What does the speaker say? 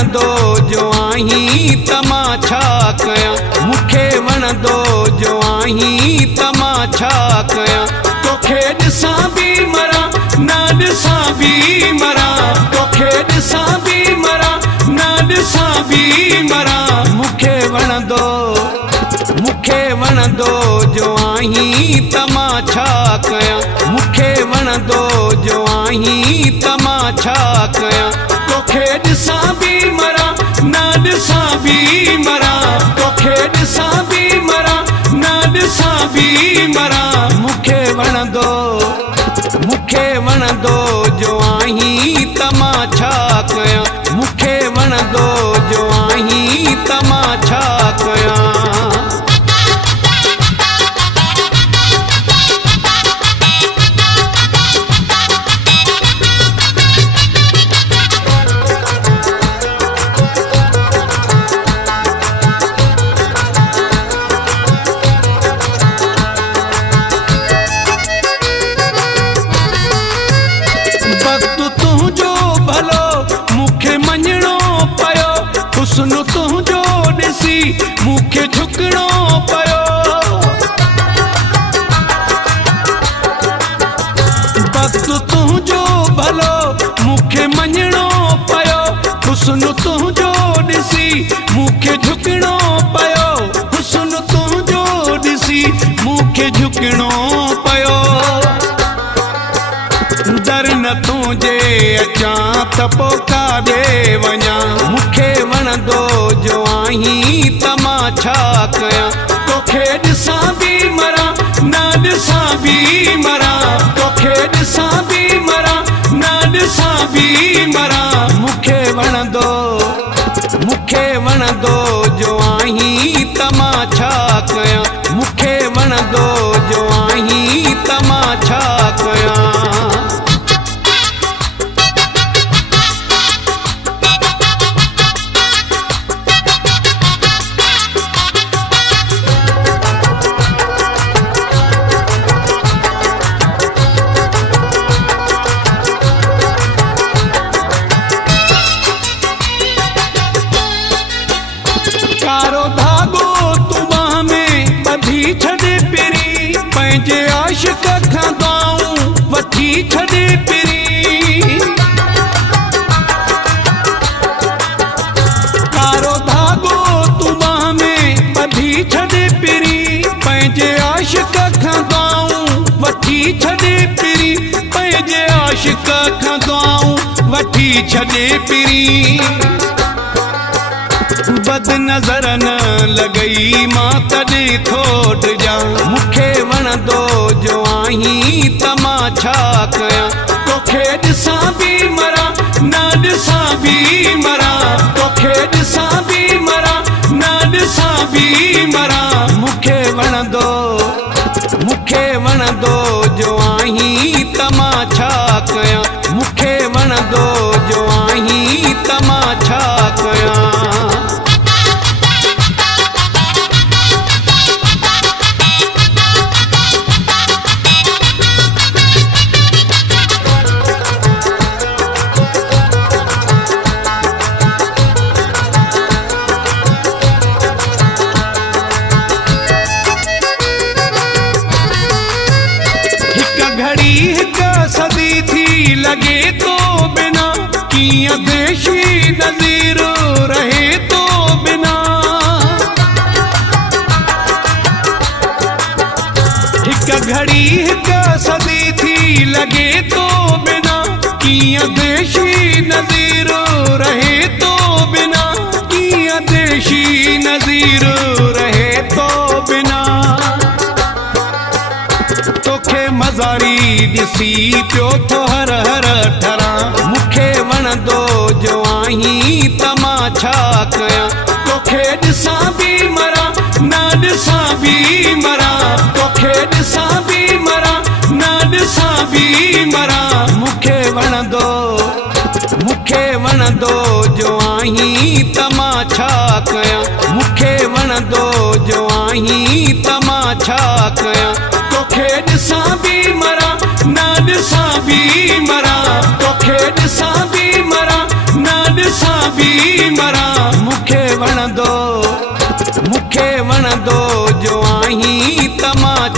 वणंदो जो आहीं त मां छा कयां, मूंखे वणंदो जो आहीं त मां छा कयां। तोखे ॾिसां बि मरां न ॾिसां बि मरां, तोखे ॾिसां बि मरां न ॾिसां बि मरां। मूंखे वणंदो जो आहीं त मां छा कयां, मूंखे वणंदो जो आहीं त मां छा कयां। तोखे ॾिसां बि मरां न ॾिसां बि मरां, तोखे ॾिसां बि मरां न ॾिसां बि मरां। मूंखे वणंदो जो आहीं त मां छा कयां, मूंखे वणंदो जो आहीं त मां छा कयां। वक़्तु तुंहिंजो भलो मूंखे मञणो पियो, हुस्न तुंहिंजो ॾिसी मूंखे झुकणो पियो। वक़्तु तुंहिंजो भलो मूंखे मञणो पियो, हुस्न तुंहिंजो ॾिसी मूंखे झुकणो पियो, हुस्न तुंहिंजो ॾिसी मूंखे झुकणो पियो। दर न तुंहिंजे अचां त पोइ काॾे वञां, मूंखे वणंदो जो आहीं त मां छा कयां। तोखे ॾिसां बि मरां न ॾिसां बि मरां, तोखे ॾिसां बि मरां न ॾिसां बि मरां। मूंखे वणंदो जो आहीं त मां छा कयां, मूंखे वणंदो जो आहीं त मां छा कयां। कारो धागो तूं बाह में ॿधी छॾे पिरी, पंहिंजे आशिक़ खां दुआऊं वठी छॾे पिरी। कारो धागो तूं बाह में ॿधी छॾे पिरी, पंहिंजे आशिक़ खां दुआऊं वठी छॾे पिरी, पंहिंजे आशिक़ खां दुआऊं वठी छॾे पिरी। बद नज़र न लॻई मां तॾहिं थो ॾिजां, मूंखे वणंदो जो आहीं त मां छा कयां। तोखे ॾिसां बि मरां न ॾिसां बि मरां, तोखे ॾिसां बि मरां न ॾिसां बि मरां। मूंखे वणंदो जो आहीं त मां छा कयां, मूंखे वणंदो जो आहीं त मां छा कयां। हिक सदी थी लॻे तो बिना, कीअं देशी नज़ीर रहे तो बिना। हिक घड़ी हिक सदी थी लॻे तो बिना, कीअं देशी नज़ीर रहे तो बिना, कीअं देशी नज़ीर रहे तो बिना। तोखे मज़ारी ॾिसी पियो थो हर हर ठरां, मूंखे वणंदो जो आहीं त मां छा कयां। तोखे ॾिसां बि मरां न ॾिसां बि मरां, तोखे ॾिसां बि मरां न ॾिसां बि मरां। मूंखे वणंदो जो आहीं त मां छा कयां, मूंखे वणंदो जो आहीं त मां छा कयां। तोखे ॾिसां बि मरां न ॾिसां बि मरां, तोखे ॾिसां बि मरां न ॾिसां ॾिसां बि मरां मूंखे वणंदो जो आहीं त मां